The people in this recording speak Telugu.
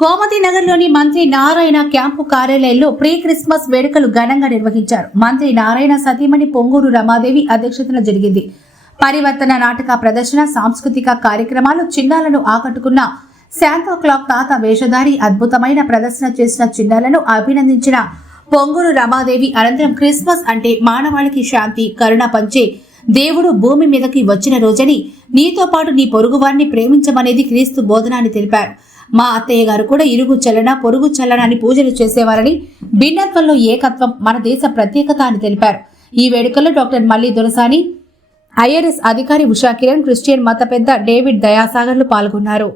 కోమతి నగర్లోని మంత్రి నారాయణ క్యాంపు కార్యాలయంలో ప్రీ క్రిస్మస్ వేడుకలు ఘనంగా నిర్వహించారు. మంత్రి నారాయణ సతీమణి పొంగూరు రమాదేవి అధ్యక్షతన జరిగింది. పరివర్తన నాటక ప్రదర్శన, సాంస్కృతిక కార్యక్రమాలు చిన్నాలను ఆకట్టుకున్న శాంతా క్లాక్ తాత వేషధారి అద్భుతమైన ప్రదర్శన చేసిన చిన్నాలను అభినందించిన పొంగూరు రమాదేవి అనంతరం క్రిస్మస్ అంటే మానవాళికి శాంతి, కరుణ పంచే దేవుడు భూమి మీదకి వచ్చిన రోజని, నీతో పాటు నీ పొరుగువారిని ప్రేమించమనేది క్రీస్తు బోధన అని తెలిపారు. మా అత్తయ్య గారు కూడా ఇరుగు చలన పొరుగు చలన అని పూజలు చేసేవారని, భిన్నత్వంలో ఏకత్వం మన దేశ ప్రత్యేకత అని తెలిపారు. ఈ వేడుకల్లో డాక్టర్ మల్లి దొరసాని, ఐఆర్ఎస్ అధికారి ఉషా కిరణ్, క్రిస్టియన్ మత పెద్ద డేవిడ్ దయాసాగర్లు పాల్గొన్నారు.